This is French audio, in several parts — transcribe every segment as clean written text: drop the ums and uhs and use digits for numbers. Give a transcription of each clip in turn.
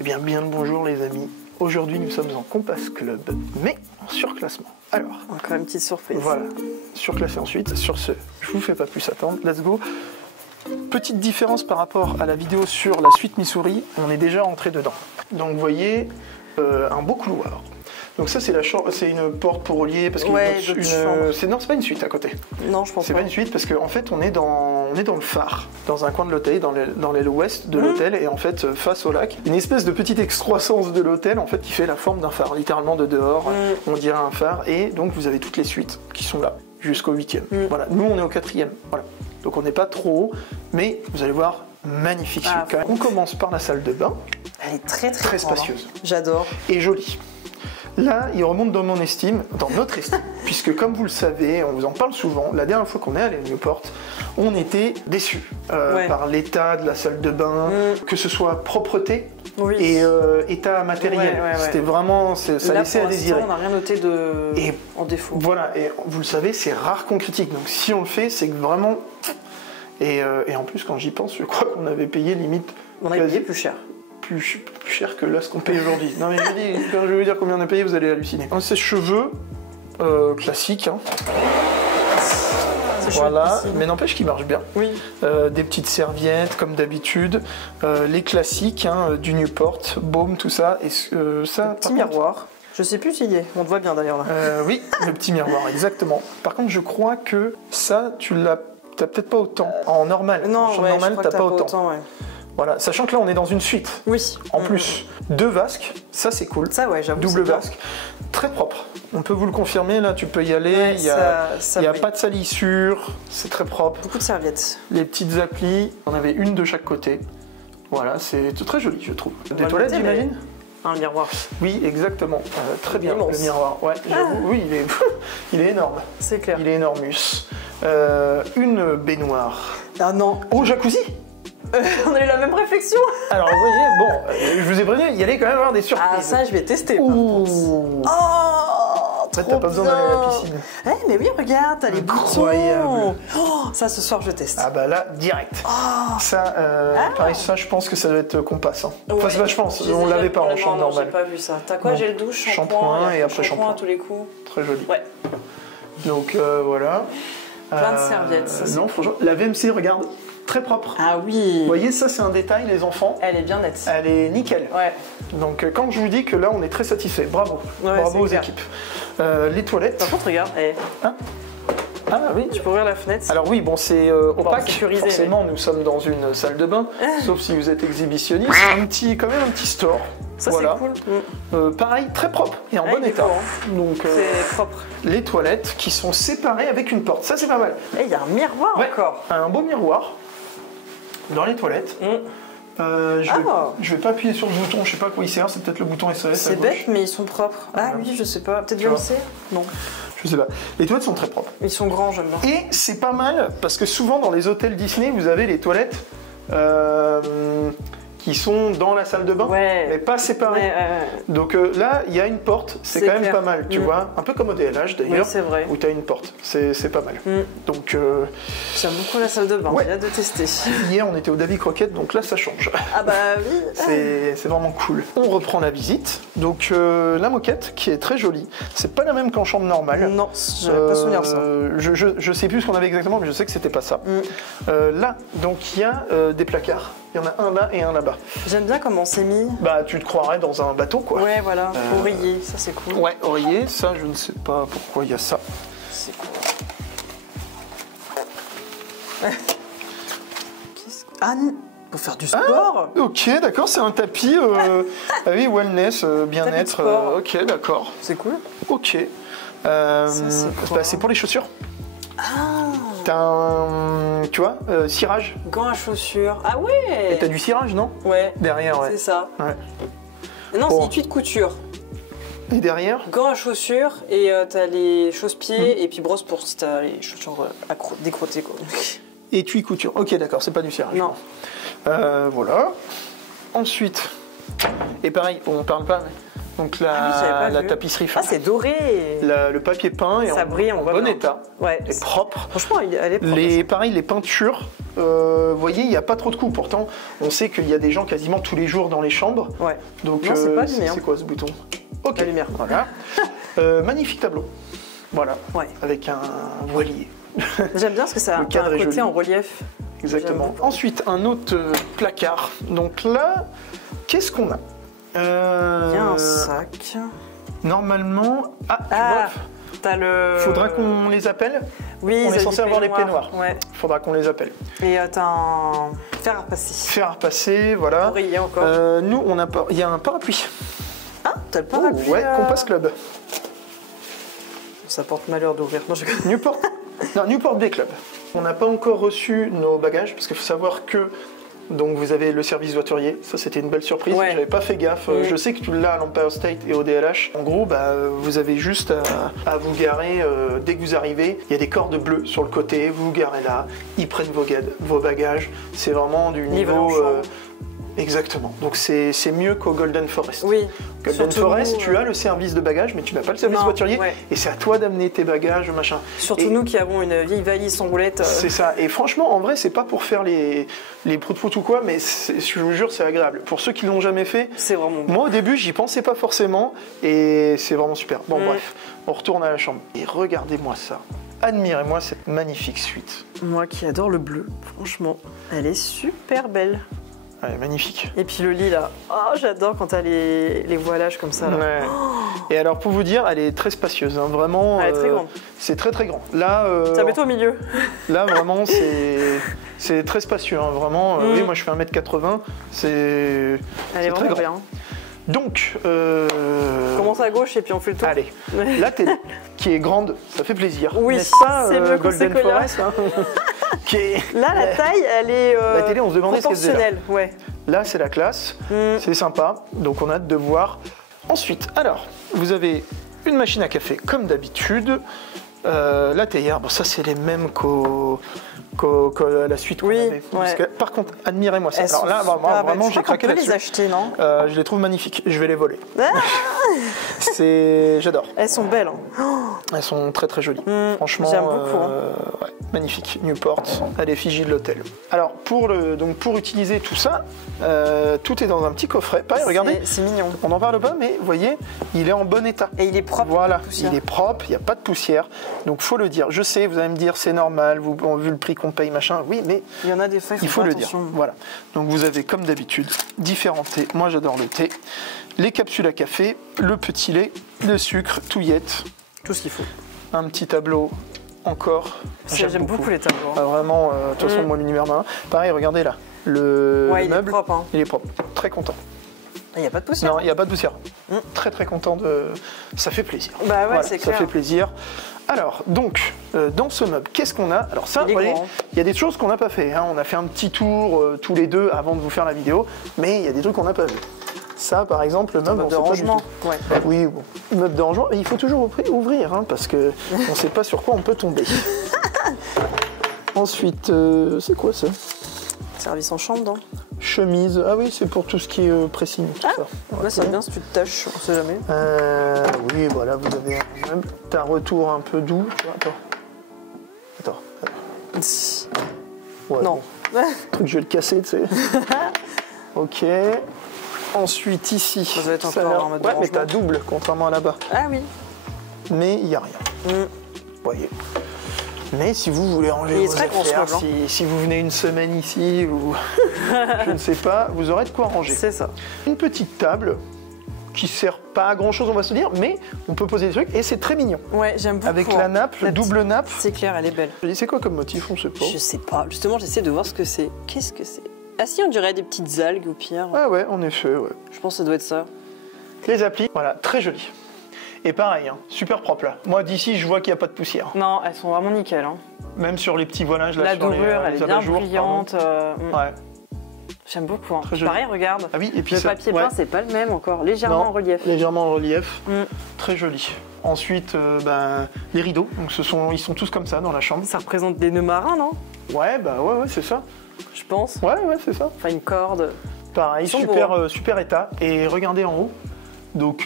Eh bien, bien le bonjour les amis. Aujourd'hui, nous sommes en Compass Club, mais en surclassement. Alors, encore une petite surprise. Voilà, surclassé ensuite. Sur ce, je vous fais pas plus attendre. Let's go. Petite différence par rapport à la vidéo sur la suite Missouri, on est déjà rentré dedans. Donc, vous voyez, un beau couloir. Donc ça, c'est une porte pour relier, parce que non, c'est pas une suite à côté. Non, je pense pas. C'est pas une suite parce qu'en fait, on est dans le phare, dans un coin de l'hôtel, dans l'aile ouest de l'hôtel, et en fait, face au lac, une espèce de petite excroissance de l'hôtel, en fait, qui fait la forme d'un phare, littéralement de dehors, on dirait un phare, et donc vous avez toutes les suites qui sont là, jusqu'au 8e. Voilà, nous, on est au 4e, voilà. Donc on n'est pas trop haut, mais vous allez voir, magnifique suite quand même. On commence par la salle de bain. Elle est très spacieuse. J'adore. Et jolie. Là, il remonte dans mon estime, dans notre estime, puisque comme vous le savez, on vous en parle souvent, la dernière fois qu'on est allé à Newport, on était déçus par l'état de la salle de bain, que ce soit propreté et état matériel. C'était vraiment, ça laissait à désirer. On n'a rien noté en défaut. Voilà, et vous le savez, c'est rare qu'on critique, donc si on le fait, c'est que vraiment... Et en plus, quand j'y pense, je crois qu'on avait payé limite... On avait payé plus cher. Plus cher que là ce qu'on paye aujourd'hui. Non mais quand je vais vous dire combien on a payé, vous allez halluciner. Un sèche-cheveux classique. Hein. Voilà, mais n'empêche qu'il marche bien. Oui. Des petites serviettes comme d'habitude, les classiques du Newport, baume, tout ça. Et ça. Petit miroir. Je sais plus s'il y est. On te voit bien d'ailleurs là. Oui, le petit miroir, exactement. Par contre, je crois que ça, t'as peut-être pas autant. En normal. Non, en normal, t'as pas autant. Ouais. Voilà, sachant que là on est dans une suite. Oui. En plus, 2 vasques, ça c'est cool. Ça ouais, j'avoue. Double vasque, très propre. On peut vous le confirmer, là tu peux y aller. Il n'y a pas de salissure, c'est très propre. Beaucoup de serviettes. Les petites applis, on avait une de chaque côté. Voilà, c'est très joli je trouve. Des toilettes j'imagine. Un miroir. Oui, exactement. Très bien, le miroir. Ouais, oui, il est énorme. C'est clair. Il est énormus. Une baignoire. Ah non. Oh, jacuzzi. On a eu la même réflexion. Alors vous voyez, bon, je vous ai prévenu, il y allait quand même avoir des surprises. Ah ça je vais tester. Ouh. Oh, en fait, t'as pas besoin d'aller à la piscine. Mais oui, regarde, t'as les boutons. Oh, ça ce soir je teste. Ah bah là, direct. Oh. Ça, pareil, ça je pense que ça doit être Compass. Hein. Enfin c'est pas je pense, on l'avait pas en chambre normale. J'ai pas vu ça. T'as quoi, gel douche, shampoing et après shampoing à tous les coups. Très joli. Ouais. Donc voilà. Plein de serviettes. Ça, non, franchement, la VMC, regarde. Très propre. Ah oui. Vous voyez, ça c'est un détail, les enfants. Elle est bien nette. Elle est nickel. Ouais. Donc quand je vous dis que là on est très satisfait, bravo. Bravo aux équipes. Les toilettes. Par contre, regarde. Hein? Ah oui. Tu peux ouvrir la fenêtre. Alors oui, bon c'est opaque. Forcément, nous sommes dans une salle de bain, sauf si vous êtes exhibitionniste. Quand même un petit store. Ça voilà. c'est cool. Pareil, très propre et en bon état. Donc c'est propre. Les toilettes qui sont séparées avec une porte, ça c'est pas mal. Et il y a un miroir encore. Un beau miroir dans les toilettes. Je vais pas appuyer sur le bouton, je sais pas à quoi il sert, c'est peut-être le bouton SOS. C'est bête, mais ils sont propres. Ah oui, je sais pas. Peut-être VMC. Non. Je sais pas. Les toilettes sont très propres. Ils sont grands, j'aime bien. Et c'est pas mal parce que souvent dans les hôtels Disney, vous avez les toilettes qui sont dans la salle de bain, mais pas séparées. Donc là, il y a une porte, c'est quand même pas mal, tu vois. Un peu comme au DLH d'ailleurs, où tu as une porte. C'est pas mal. Donc j'aime beaucoup la salle de bain, j'ai hâte de tester. Hier, on était au Davy Croquette, donc là, ça change. Ah bah oui. C'est vraiment cool. On reprend la visite. Donc la moquette, qui est très jolie. C'est pas la même qu'en chambre normale. Non, j'avais pas souvenir de ça. Je sais plus ce qu'on avait exactement, mais je sais que c'était pas ça. Là, donc il y a des placards. Il y en a un là et un là-bas. J'aime bien comment c'est mis. Bah, tu te croirais dans un bateau, quoi. Ouais, voilà. Oreiller, ça c'est cool. Ouais, oreiller, ça, je ne sais pas pourquoi il y a ça. C'est cool. Ah, pour faire du sport. Ok, d'accord, c'est un tapis. Oui, wellness, bien-être. Ok, d'accord. C'est cool. Ok. C'est pour les chaussures. Ah. T'as un, tu vois, cirage. Gants à chaussures. Ah ouais. Et t'as du cirage, non? Ouais. Derrière, ouais. C'est ça. Ouais. Non, c'est étui de couture. Et derrière? Gants à chaussures et t'as les chausse-pieds et puis brosse pour si t'as les chaussures décrottées, quoi. Étui couture. Ok, d'accord, c'est pas du cirage. Non. Voilà. Ensuite, et pareil, on parle pas. Donc la tapisserie fin. Ah, c'est doré. Le papier peint est en bon état. Ouais. Et propre. Franchement, elle est propre. Pareil, les peintures Vous voyez, il n'y a pas trop de coups. Pourtant, on sait qu'il y a des gens quasiment tous les jours dans les chambres. Ouais. Donc, non, c'est pas allumé. c'est quoi ce bouton? Ok. La lumière. Voilà. Magnifique tableau. Voilà. Ouais. Avec un voilier. J'aime bien parce que ça a un cadre est côté joli. en relief. Exactement. Ensuite, un autre placard. Donc là, qu'est-ce qu'on a? Il y a un sac. Normalement... Ah, tu Ah, vois, t'as le... faudra qu'on les appelle. Oui, On est censé avoir les peignoirs. Ouais. Faudra qu'on les appelle. Et t'as un fer à repasser. Fer à repasser, voilà. Oreiller encore. Nous, on a pas... il y a un parapluie. Ah, t'as le parapluie. Ouais, Compass Club. Ça porte malheur d'ouvrir. Non, Newport... non, Newport Bay Club. On n'a pas encore reçu nos bagages, parce qu'il faut savoir que donc vous avez le service voiturier, ça c'était une belle surprise, Ouais. j'avais pas fait gaffe, je sais que tu l'as à l'Empire State et au DLH. En gros, vous avez juste à vous garer, dès que vous arrivez, il y a des cordes bleues sur le côté, vous vous garez là, ils prennent vos bagages, c'est vraiment du Livré en niveau... chambre. Exactement, donc c'est mieux qu'au Golden Forest. Oui. Golden Surtout Forest, nous, tu as le service de bagages, mais tu n'as pas le service Non, voiturier, ouais. et c'est à toi d'amener tes bagages, machin. Surtout Et- nous qui avons une vieille valise sans roulette. C'est ça. Et franchement, en vrai, c'est pas pour faire les prout-prout ou quoi, mais je vous jure, c'est agréable. Pour ceux qui l'ont jamais fait, C'est vraiment bon. moi au début, j'y pensais pas forcément, et c'est vraiment super. Bon, bref, on retourne à la chambre. Et regardez-moi ça. Admirez-moi cette magnifique suite. Moi qui adore le bleu, franchement, elle est super belle. Elle est magnifique. Et puis le lit là, oh j'adore quand t'as les voilages comme ça. Là. Ouais. Et alors, pour vous dire, elle est très spacieuse, hein, vraiment. Elle est très grande. C'est très très grand. Là, Ça met toi au milieu. là vraiment, c'est très spacieux, hein, vraiment. Oui, moi je fais 1m80, c'est Elle est très vraiment grand. bien. Donc, On commence à gauche et puis on fait le tour. allez, la télé, qui est grande, ça fait plaisir. Oui, N'est-ce pas, c'est mieux que Golden Sequoia. Forest, hein, qui est... Là la taille elle est La télé, on se demandait ce qu'elle faisait là. proportionnelle. Ouais. Là, c'est la classe, c'est sympa, donc on a hâte de voir. Ensuite, alors, vous avez une machine à café, comme d'habitude. La théière, bon, ça, c'est les mêmes qu'à la suite qu'on Oui, avait. Parce que, par contre, admirez-moi ça. Elles Alors sont là, super vraiment, belles. Je j'ai crois craqué qu'on peut les là-dessus. acheter, non? Je les trouve magnifiques, je vais les voler. Ah, J'adore. elles sont belles. Hein. Elles sont très très jolies. Franchement, j'aime beaucoup, ouais, magnifique. Newport, à l'effigie de l'hôtel. Alors, pour utiliser tout ça, tout est dans un petit coffret. Pareil, regardez, C'est mignon. on n'en parle pas, mais vous voyez, il est en bon état. Et il est propre. Voilà, poussière. il est propre, il n'y a pas de poussière. Donc, faut le dire. Je sais, vous allez me dire, c'est normal, vu le prix qu'on paye, machin. Oui, mais Il y en a des fois, il faut pas le dire. attention. Voilà. Donc, vous avez, comme d'habitude, différents thés. Moi, j'adore le thé. Les capsules à café, le petit lait, le sucre, touillette, Tout ce qu'il faut. un petit tableau encore. J'aime beaucoup les tableaux. Ah, vraiment, de toute façon, moi, l'univers marin. Pareil, regardez là, le Ouais, il est meuble, propre. Hein. il est propre. Très content. Il n'y a pas de poussière. Non, il n'y a pas de poussière. Très, très content de... Ça fait plaisir. Bah ouais, Voilà, c'est ça clair. fait plaisir. Alors, donc, dans ce meuble, qu'est-ce qu'on a? Alors ça, Il est vous voyez, grand. il y a des choses qu'on n'a pas fait. Hein. On a fait un petit tour tous les deux avant de vous faire la vidéo, mais il y a des trucs qu'on n'a pas vu. Ça, par exemple, le meuble, Meuble de on sait pas du rangement. tout. Ouais. Oui, bon. Meuble de rangement, il faut toujours ouvrir, hein, parce que on ne sait pas sur quoi on peut tomber. Ensuite, c'est quoi ça? Service en chambre, non? Chemise. Ah oui, c'est pour tout ce qui est pressing, tout ça. Là, c'est bien si tu te tâches, on sait jamais. Oui, voilà, vous avez un meuble. T'as un retour un peu doux. Tu vois, attends. Ouais, Non. bon. Truc, je vais le casser, tu sais. Ok. Ensuite, ici. Ça doit être a encore l'air- en mode Ouais, mais rangement. t'as double, contrairement à là-bas. Ah oui. Mais il n'y a rien. Vous voyez. Mais si vous voulez ranger Il est vos très grand, ce affaires, meuble, hein. si vous venez une semaine ici, ou je ne sais pas, vous aurez de quoi ranger. C'est ça. Une petite table qui sert pas à grand chose, on va se dire, mais on peut poser des trucs et c'est très mignon. Ouais, j'aime beaucoup. Avec hein. la nappe, La double nappe. C'est clair, elle est belle. Je dis, c'est quoi comme motif? On sait pas. Je sais pas. Justement, j'essaie de voir ce que c'est. Qu'est-ce que c'est? Ah si, on dirait des petites algues au pire. Ah ouais, en effet, ouais. Je pense que ça doit être ça. Les applis, voilà, très jolies. Et pareil, hein, super propre là. Moi d'ici, je vois qu'il n'y a pas de poussière. Non, elles sont vraiment nickel. Hein. Même sur les petits voilages là. La sur dorure, elle les est bien abat-jours, brillante. pardon. Ouais. J'aime beaucoup. Hein. Très joli. Pareil, regarde. Ah oui, et puis Le ça, papier ouais. peint, c'est pas le même encore. Légèrement Non, en relief. Légèrement en relief. Mm. Très joli. Ensuite, les rideaux. Donc ils sont tous comme ça dans la chambre. Ça représente des nœuds marins, non? Ouais, ouais, c'est ça. Je pense. Ouais, c'est ça. Enfin, une corde. Pareil, Ils sont super, beaux, super état. Et regardez en haut. Donc,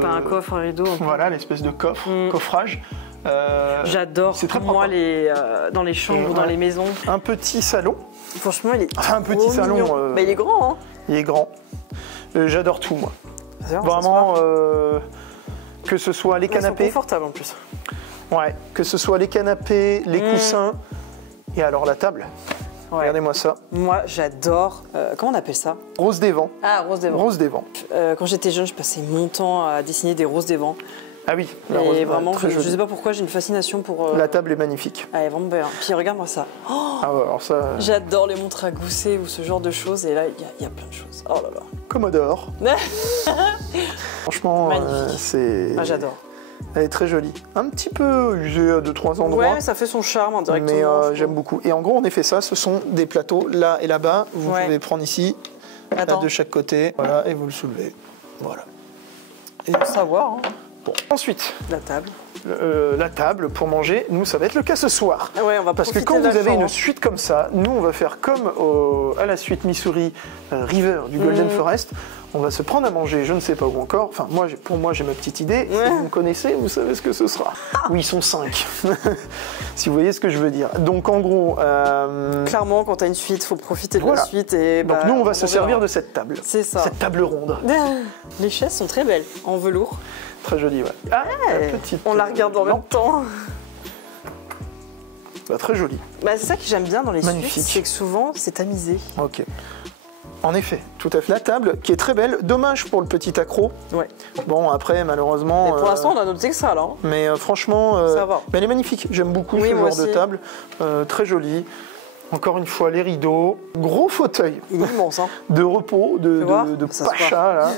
T'as un coffre, un rideau. voilà, l'espèce de coffre, Mm. coffrage. J'adore. C'est très moi propre. dans les chambres ou dans les maisons. Un petit salon. Franchement, il est Un petit salon. Bah, il est grand, hein. Il est grand. J'adore tout, moi. C'est vrai, Vraiment, que ce soit les canapés. Ils sont confortables en plus. Ouais, que ce soit les canapés, les coussins, et alors la table. Ouais. Regardez-moi ça. Moi, j'adore. Comment on appelle ça? Rose des vents. Ah, rose des vents. Rose des vents. Quand j'étais jeune, je passais mon temps à dessiner des roses des vents. Ah oui, la rose Et vraiment, très je jolie. sais pas pourquoi, j'ai une fascination pour. La table est magnifique. Ah, elle est vraiment belle. Puis regarde-moi ça. Oh, Ah ouais, alors ça. j'adore les montres à gousset ou ce genre de choses. Et là, il y a plein de choses. Oh là là. Commodore. Franchement, Magnifique. c'est. Ah, j'adore. Elle est très jolie. Un petit peu usée à 2-3 endroits. Ouais, mais ça fait son charme indirectement. Mais j'aime beaucoup. Et en gros, on a fait ça. Ce sont des plateaux là et là-bas. Vous pouvez prendre ici, là Attends. de chaque côté. Voilà, et vous le soulevez. Voilà. Et de savoir, hein. Bon. Ensuite, La table. la table pour manger. Nous, ça va être le cas ce soir. Ah ouais, on va Parce que profiter quand de la vous avez chambre. une suite comme ça, nous on va faire comme à la suite Missouri River du Golden Forest. On va se prendre à manger, je ne sais pas où encore. Enfin, pour moi, j'ai ma petite idée. Ouais. Si vous me connaissez, vous savez ce que ce sera. Oui, ils sont 5. Si vous voyez ce que je veux dire. Donc en gros. Clairement, quand t'as une suite, faut profiter de Voilà. la suite. Et Donc bah, nous, on va se servir verra. de cette table. C'est ça. Cette table ronde. Les chaises sont très belles, en velours. Très jolie, ouais. Ah, la petite. On la regarde en même lampe. temps. Bah, très jolie. Bah, c'est ça que j'aime bien dans les Magnifique. suites, c'est que souvent, c'est tamisé. Ok. En effet, tout à fait. La table qui est très belle. Dommage pour le petit accro. Ouais. Bon, après, malheureusement. Mais pour l'instant, on a noté que ça, là. Hein. Mais franchement, Ça va. mais elle est magnifique. J'aime beaucoup Oui, ce moi genre de aussi. table. Très jolie. Encore une fois, les rideaux. Gros fauteuil Il est immense, hein. de repos, Tu vois, de ça se pacha, là.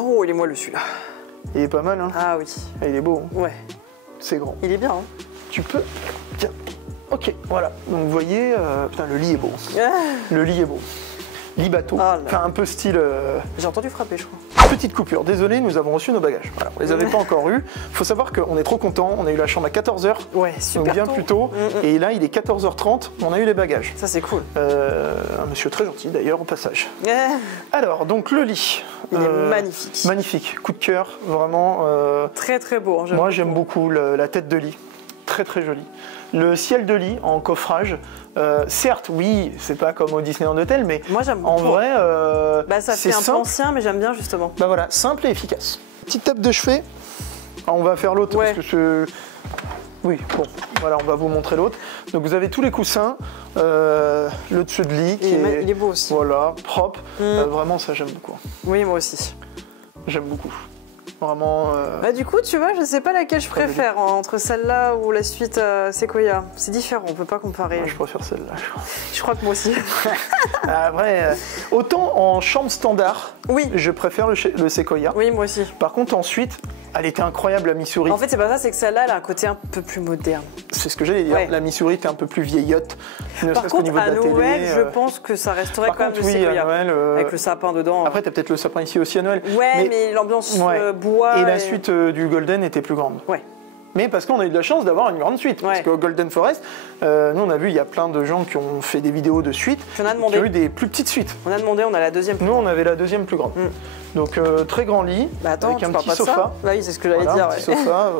Oh, il est moelleux, celui-là. Il est pas mal, hein. Ah oui. Il est beau, hein. Ouais. C'est grand. Il est bien, hein. Tu peux... Tiens. Ok, voilà. Donc vous voyez, putain, le lit est beau. Le lit est beau. Lit bateau. Ah là. Enfin, un peu style... J'ai entendu frapper, je crois. Petite coupure, désolé, nous avons reçu nos bagages. Voilà, on les avait pas encore eus. Il faut savoir qu'on est trop content. On a eu la chambre à 14h, Ouais, donc super bien tôt. plus tôt. Et là, il est 14h30, on a eu les bagages. Ça, c'est cool. Un monsieur très gentil d'ailleurs au passage. Il Alors, donc le lit. est magnifique. Magnifique, coup de cœur, vraiment. Très, très beau. Hein, Moi, j'aime beaucoup la tête de lit. Très très jolie. Le ciel de lit en coffrage. Certes, oui, c'est pas comme au Disneyland Hotel, mais Moi, j'aime en beaucoup. vrai, Bah, ça c'est fait un peu simple. ancien, mais j'aime bien, justement. Bah voilà, simple et efficace. Petite table de chevet. Alors, on va faire l'autre Ouais. parce que oui, bon, voilà, on va vous montrer l'autre. Donc vous avez tous les coussins, le dessus de lit qui Il est beau aussi. voilà, propre. Vraiment, ça j'aime beaucoup. Oui, moi aussi. J'aime beaucoup. Vraiment. Bah, du coup, tu vois, je sais pas laquelle je préfère, hein, entre celle-là ou la suite Sequoia. C'est différent, on peut pas comparer. moi, je préfère celle-là. je crois. Je crois que moi aussi. Après, autant en chambre standard, Oui. je préfère le Sequoia. Oui, moi aussi. Par contre, ensuite, elle était incroyable, la Missouri. En fait, c'est pas ça, c'est que celle-là, elle a un côté un peu plus moderne. C'est ce que j'allais dire. Ouais. La Missouri était un peu plus vieillotte. Ne Par serait-ce qu'au contre, niveau à de la Noël, télé. je pense que ça resterait Par quand même contre, le oui, Sequoia. à Noël. Avec le sapin dedans. Après, t'as peut-être le sapin ici aussi à Noël. Ouais, mais l'ambiance Ouais. bois. Et la suite du Golden était plus grande. Ouais. Mais parce qu'on a eu de la chance d'avoir une grande suite. Parce Ouais. qu'au Golden Forest, nous on a vu, il y a plein de gens qui ont fait des vidéos de suites, Tu en as qui demandé. ont eu des plus petites suites. On a demandé, on a la deuxième. Nous, on avait la deuxième plus grande. Donc très grand lit, Bah attends, avec tu un parles petit pas de sofa. ça. Bah oui, c'est ce que j'allais Voilà, dire. un petit ouais. sofa,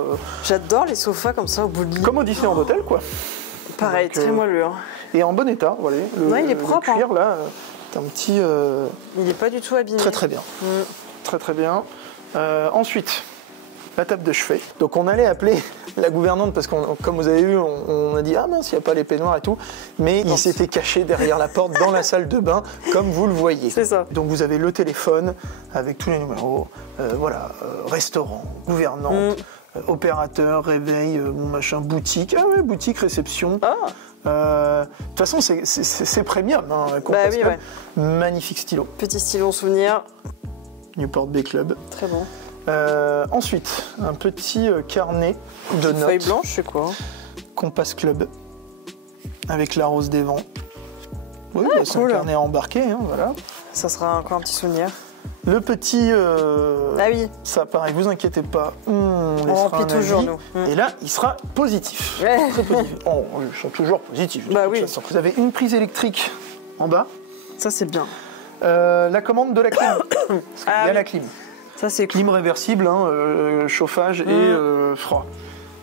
J'adore les sofas comme ça au bout de lit. comme au Disneyland Hotel, quoi. Pareil, Donc, très moelleux. Hein. Et en bon état, voilà. Ouais, il est propre, Le cuir, là, c'est un petit... Il est pas du tout abîmé. très très bien. Très très bien. Ensuite, la table de chevet. Donc on allait appeler la gouvernante parce que comme vous avez vu, on a dit ah mince, il n'y a pas les peignoirs et tout, mais il s'était caché derrière la porte dans la salle de bain, comme vous le voyez. C'est ça. Donc vous avez le téléphone avec tous les numéros, voilà, restaurant, gouvernante, opérateur, réveil, machin, boutique, ah ouais, boutique, réception. Ah, De toute façon, c'est premium. Hein, Bah oui, ouais. Magnifique stylo. petit stylo souvenir. Newport Bay Club. Très bon. Ensuite, un petit carnet de notes. Feuille blanche, c'est quoi? Compass Club. Avec la rose des vents. Oui, bah, c'est cool. un carnet embarqué, hein, voilà. Ça sera encore un petit souvenir. Le petit... Ah oui. Ça, pareil, vous inquiétez pas. On On laissera remplit un toujours, avis. nous. Et là, il sera positif. Ouais. Très positif. Oh, ils sont toujours positifs. de Bah toute oui. façon. Vous avez une prise électrique en bas. Ça, c'est bien. La commande de la clim. Parce qu'il y a oui. la clim. Ça, c'est cool. Clim réversible, hein, chauffage et froid,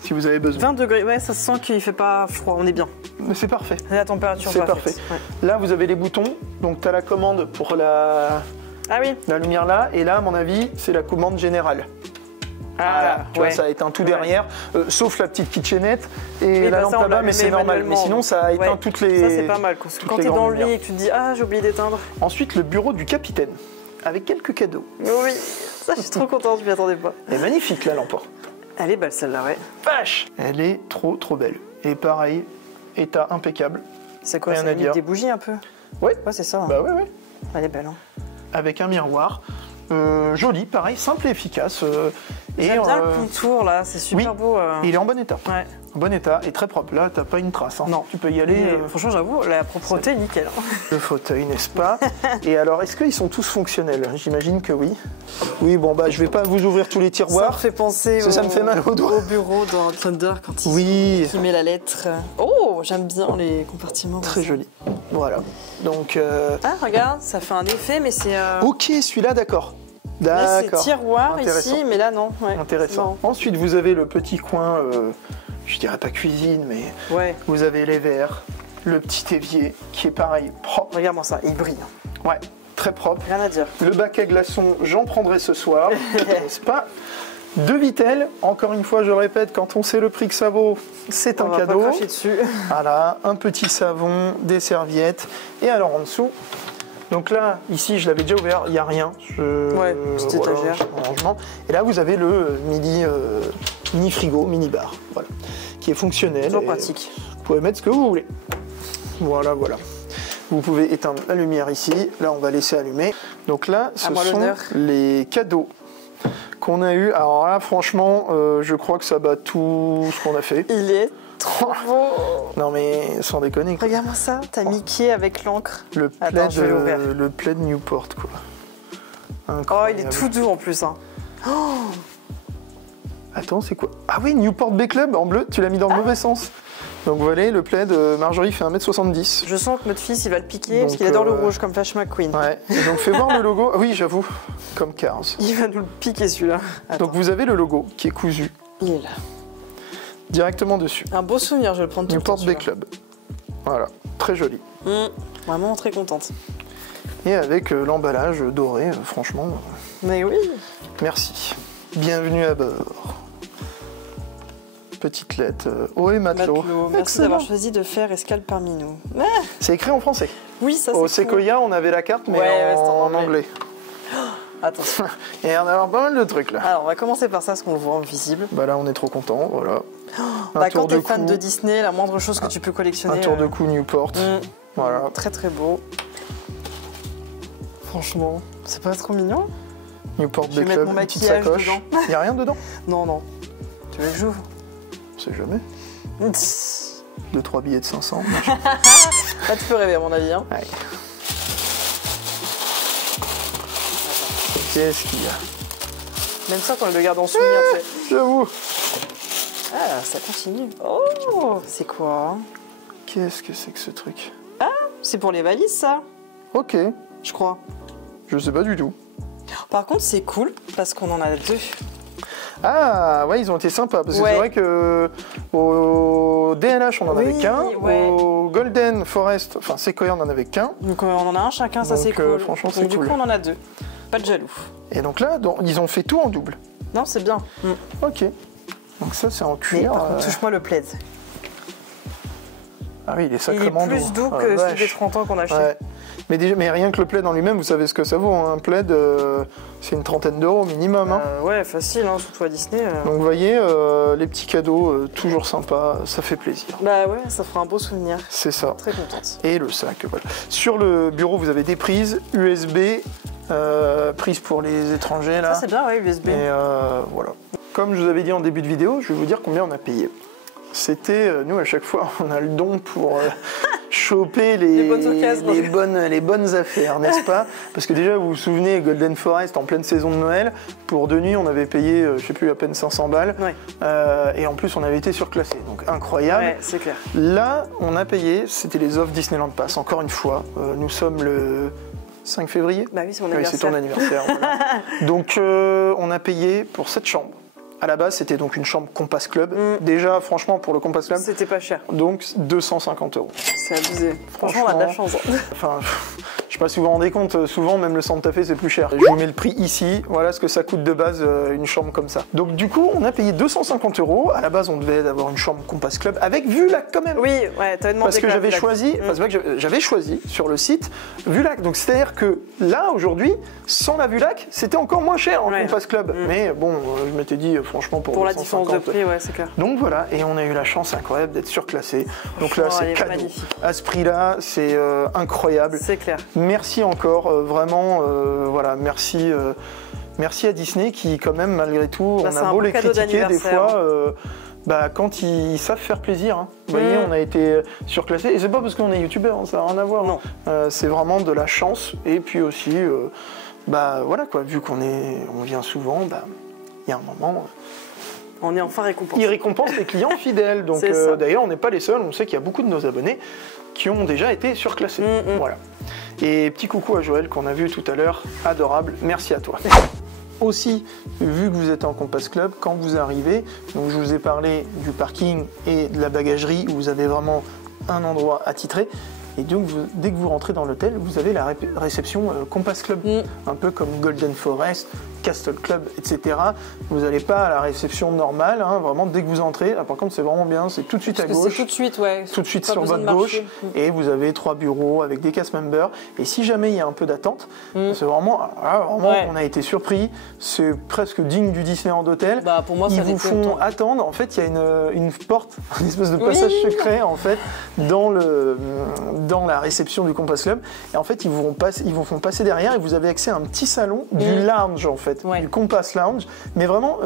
si vous avez besoin. 20 degrés, ouais, ça se sent qu'il fait pas froid, on est bien. Mais c'est parfait. C'est la température C'est parfaite. parfait. Ouais. Là, vous avez les boutons, donc tu as la commande pour la lumière là, et là, à mon avis, c'est la commande générale. Voilà, tu vois, ça éteint tout derrière, sauf la petite kitchenette et la lampe là-bas, mais c'est normal. Mais sinon, ça éteint toutes les. Ça, c'est pas mal. Quand t'es dans le lit et que tu te dis ah, j'ai oublié d'éteindre. Ensuite, le bureau du capitaine, avec quelques cadeaux. Oui, ça, je suis trop contente, je m'y attendais pas. Elle est magnifique, la lampe. Elle est belle celle-là, ouais. Vache! Elle est trop belle. Et pareil, état impeccable. C'est quoi, Rien ça à dire. des bougies un peu? Ouais. Ouais, c'est ça. Hein. Bah ouais. Elle est belle. Hein. Avec un miroir. Joli, pareil, simple et efficace. J'aime bien le contour là, c'est super beau. Il est en bon état. Ouais. En bon état et très propre. Là, t'as pas une trace. Hein. Non. Tu peux y aller. Franchement, j'avoue, la propreté est nickel. Hein. Le fauteuil, n'est-ce pas? Et alors, est-ce qu'ils sont tous fonctionnels? J'imagine que oui. Oui, bon, bah, je vais pas vous ouvrir tous les tiroirs. Ça me fait penser ça me fait mal au doigt. Au bureau dans Thunder quand il met la lettre. Oh, j'aime bien les compartiments. Très joli. Voilà. Donc. Ah, regarde, ça fait un effet, mais c'est. Ok, celui-là, d'accord. Là, c'est tiroir ici, mais là, non. Ouais, intéressant. Ensuite, vous avez le petit coin, je dirais pas cuisine, mais vous avez les verres, le petit évier qui est pareil, propre. Regarde-moi ça, il brille. Ouais, très propre. Rien à dire. Le bac à glaçons, j'en prendrai ce soir, n'est-ce pas? 2 Vittel, encore une fois, je répète, quand on sait le prix que ça vaut, c'est un cadeau. On va pas cracher dessus. Voilà, un petit savon, des serviettes, et alors en dessous. Donc là, ici, je l'avais déjà ouvert, il n'y a rien. Petite étagère. Rangement. Et là, vous avez le mini frigo, mini bar, voilà, qui est fonctionnel. Toujours pratique. Vous pouvez mettre ce que vous voulez. Voilà. Vous pouvez éteindre la lumière ici. Là, on va laisser allumer. Donc là, ce sont les cadeaux qu'on a eu. Alors là, franchement, je crois que ça bat tout ce qu'on a fait. Il est trop beau. Non mais sans déconner. Regarde-moi ça, t'as Mickey avec l'encre. Le plaid Newport quoi. Incroyable. Oh, il est tout doux en plus. Hein. Oh. Attends, c'est quoi? Ah oui, Newport Bay Club en bleu, tu l'as mis dans le mauvais sens. Donc voilà, le plaid, Marjorie fait 1m70. Je sens que notre fils il va le piquer parce qu'il adore le rouge comme Flash McQueen. Ouais, et donc fais voir le logo. Ah oui, j'avoue, comme Cars. Il va nous le piquer celui-là. Donc vous avez le logo qui est cousu. Il est là. Directement dessus. Un beau souvenir, je vais le prendre tout le temps. Newport Bay Club. Voilà, très joli. Vraiment très contente. Et avec l'emballage doré, franchement. Mais oui. Merci. Bienvenue à bord. Petite lettre. Ohé matelot. Merci d'avoir choisi de faire escale parmi nous. C'est écrit en français. Oui, ça c'est Au Sequoia, on avait la carte, mais en anglais. Attention. Et on a pas mal de trucs là. Alors, on va commencer par ça, parce qu'on le voit en visible. Bah là, on est trop content, voilà. Quand t'es fan de Disney, la moindre chose que tu peux collectionner. Un tour de cou Newport. Voilà. Très très beau. Franchement, c'est pas trop mignon? Newport Bay Club, mettre mon maquillage dedans. Il n'y a rien dedans? Non. Tu veux que j'ouvre? On sait jamais. 2-3 billets de 500. Là, tu peux rêver à mon avis. Hein. Ouais. Qu'est-ce qu'il y a? Même ça, quand on le garde en souvenir, tu sais. J'avoue. Ah, ça continue. Oh, c'est quoi? Qu'est-ce que c'est que ce truc? Ah, c'est pour les valises, ça. Ok. Je crois. Je sais pas du tout. Par contre, c'est cool, parce qu'on en a 2. Ah, ouais, ils ont été sympas. Parce que c'est vrai que au DLH, on en avait qu'un. Au Golden Forest, enfin Sequoia, on en avait qu'un. Donc on en a un chacun, ça c'est cool. Franchement, c'est cool. Du coup, on en a 2. Pas de jaloux. Et donc là, ils ont fait tout en double. Non, c'est bien. Ok. Donc ça, c'est en cuir. Mais par contre, touche-moi le plaid. Ah oui, il est sacrément doux. Il est plus doux que celui des 30 ans qu'on a acheté. Ouais. Mais rien que le plaid en lui-même, vous savez ce que ça vaut. Hein. Un plaid, c'est une trentaine d'euros minimum. Hein. Ouais, facile, hein, surtout à Disney. Donc vous voyez, les petits cadeaux, toujours sympas, ça fait plaisir. Bah ouais, ça fera un beau souvenir. C'est ça. Très contente. Et le sac, voilà. Sur le bureau, vous avez des prises USB, prises pour les étrangers. Là. Ça c'est bien, ouais, USB. Et voilà. Comme je vous avais dit en début de vidéo, je vais vous dire combien on a payé. C'était, nous à chaque fois, on a le don pour choper les bonnes affaires, n'est-ce pas? Parce que déjà, vous vous souvenez, Golden Forest, en pleine saison de Noël, pour 2 nuits, on avait payé, je sais plus, à peine 500 balles. Ouais. Et en plus, on avait été surclassé, donc incroyable. Ouais, c'est clair. Là, on a payé, c'était les offres Disneyland Pass, encore une fois. Nous sommes le 5 février. Bah oui, c'est mon Oui, anniversaire. c'est ton anniversaire. Voilà. Donc on a payé pour cette chambre. À la base, c'était donc une chambre Compass Club. Déjà, franchement, pour le Compass Club, C'était pas cher. donc 250 €. C'est abusé. Franchement, on a de la chance. Enfin, je sais pas si vous vous rendez compte, souvent même le Santa Fe c'est plus cher. Je vous mets le prix ici, voilà ce que ça coûte de base une chambre comme ça. Donc du coup, on a payé 250 €. À la base, on devait avoir une chambre Compass Club avec vue lac quand même. Oui, ouais, t'avais demandé. Parce que j'avais choisi, j'avais choisi sur le site vue lac. Donc c'est-à-dire que là aujourd'hui, sans la vue lac, c'était encore moins cher en Compass Club. Mais bon, je m'étais dit franchement pour la différence de prix, ouais, c'est clair. Donc voilà, et on a eu la chance incroyable d'être surclassé. Donc là, c'est cadeau. Magnifique. À ce prix-là, c'est incroyable. C'est clair. Merci encore, vraiment, voilà, merci à Disney qui, quand même, malgré tout, on a beau les critiquer des fois, quand ils savent faire plaisir. Hein. Vous voyez, on a été surclassé, et c'est pas parce qu'on est youtubeur, hein, ça n'a rien à voir. Non. C'est vraiment de la chance, et puis aussi, voilà quoi, vu qu'on vient souvent, il y a un moment. On est enfin récompensé. Ils récompensent les clients fidèles. Donc d'ailleurs, on n'est pas les seuls. On sait qu'il y a beaucoup de nos abonnés qui ont déjà été surclassés. Voilà. Et petit coucou à Joël qu'on a vu tout à l'heure. Adorable. Merci à toi. Aussi, vu que vous êtes en Compass Club, quand vous arrivez, donc je vous ai parlé du parking et de la bagagerie où vous avez vraiment un endroit attitré. Et donc, dès que vous rentrez dans l'hôtel, vous avez la réception Compass Club, un peu comme Golden Forest, Castle Club, etc. Vous n'allez pas à la réception normale, hein, vraiment dès que vous entrez. Ah, par contre, c'est vraiment bien, c'est tout de suite à gauche. C'est tout de suite, ouais. Tout de suite sur votre gauche. Et vous avez 3 bureaux avec des cast members. Et si jamais il y a un peu d'attente, c'est vraiment, on a été surpris. C'est presque digne du Disneyland Hotel. Pour moi, ils vous font attendre. En fait, il y a une porte, une espèce de passage secret en fait dans la réception du Compass Club. Et en fait, ils vous font passer derrière et vous avez accès à un petit salon du lounge en fait. Du Compass Lounge, mais vraiment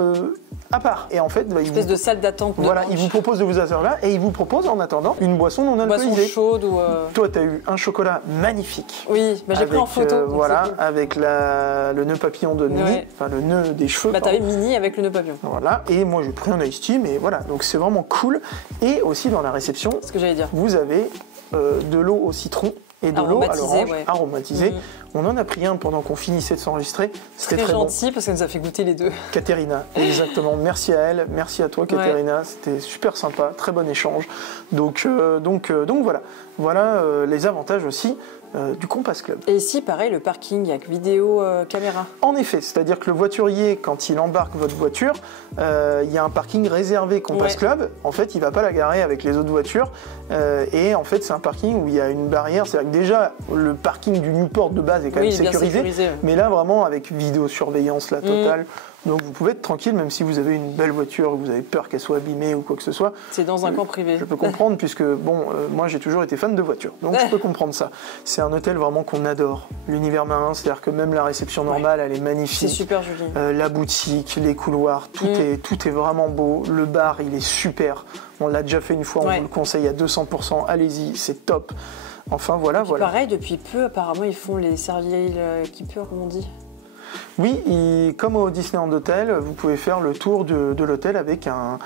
à part. Et en fait, une espèce de salle d'attente. Voilà, ils vous proposent de vous asseoir là et ils vous proposent en attendant une boisson non alcoolisée. Une boisson chaude ou. Toi, tu as eu un chocolat magnifique. Oui, j'ai pris en photo. Voilà, avec le nœud papillon de Minnie, enfin le nœud des cheveux. T'avais Minnie avec le nœud papillon. Voilà, et moi j'ai pris un iced tea, mais voilà, donc c'est vraiment cool. Et aussi dans la réception, ce que j'allais dire, vous avez de l'eau au citron et de l'eau à l'orange aromatisée. On en a pris un pendant qu'on finissait de s'enregistrer. C'était très gentil bon. Parce qu'elle nous a fait goûter les deux. Caterina, exactement. Merci à elle, merci à toi Caterina. C'était super sympa, très bon échange. Donc voilà. Voilà les avantages aussi du Compass Club. Et ici, pareil, le parking, il y a que vidéo, caméra. En effet, c'est-à-dire que le voiturier, quand il embarque votre voiture, il y a un parking réservé Compass Club. En fait, il ne va pas la garer avec les autres voitures. Et en fait, c'est un parking où il y a une barrière. C'est-à-dire que déjà, le parking du Newport de base est quand même sécurisé. Mais là, vraiment, avec vidéosurveillance, la totale. Donc vous pouvez être tranquille, même si vous avez une belle voiture, vous avez peur qu'elle soit abîmée ou quoi que ce soit. C'est dans un camp privé. Je peux comprendre, puisque bon, moi j'ai toujours été fan de voitures, donc je peux comprendre ça. C'est un hôtel vraiment qu'on adore. L'univers marin, c'est-à-dire que même la réception normale, elle est magnifique. C'est super joli. La boutique, les couloirs, tout est vraiment beau. Le bar, il est super. On l'a déjà fait une fois, on vous le conseille à 200%. Allez-y, c'est top. Enfin voilà, voilà. Pareil, depuis peu, apparemment, ils font les serviles keepers, comme on dit. Oui, comme au Disneyland Hotel, vous pouvez faire le tour de l'hôtel avec un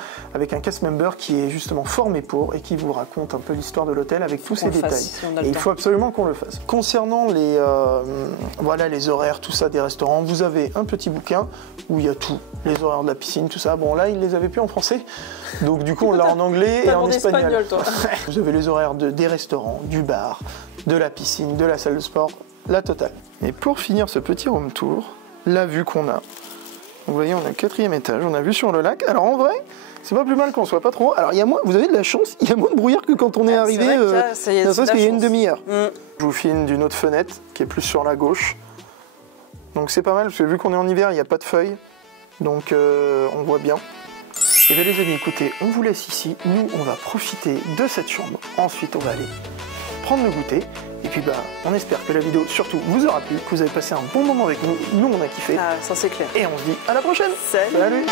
cast member qui est justement formé pour et qui vous raconte un peu l'histoire de l'hôtel avec tous ses détails. Et il faut absolument qu'on le fasse. Concernant les horaires, tout ça des restaurants, vous avez un petit bouquin où il y a tout, les horaires de la piscine, tout ça. Bon là, ils les avaient plus en français, donc du coup on l'a en anglais et en espagnol. Toi. Vous avez les horaires des restaurants, du bar, de la piscine, de la salle de sport, la totale. Et pour finir ce petit room tour, la vue qu'on a. Vous voyez, on a le 4e étage, on a vue sur le lac. Alors en vrai, c'est pas plus mal qu'on soit pas trop. Alors il y a moins, vous avez de la chance, il y a moins de brouillard que quand on est arrivé. C'est vrai qu'il y a une demi-heure. Je vous filme d'une autre fenêtre qui est plus sur la gauche. Donc c'est pas mal parce que vu qu'on est en hiver, il n'y a pas de feuilles. Donc on voit bien. Et bien les amis, écoutez, on vous laisse ici. Nous, on va profiter de cette chambre. Ensuite, on va aller prendre le goûter. Et puis on espère que la vidéo surtout vous aura plu, que vous avez passé un bon moment avec nous. Nous on a kiffé. Ah, ça c'est clair. Et on se dit à la prochaine. Salut.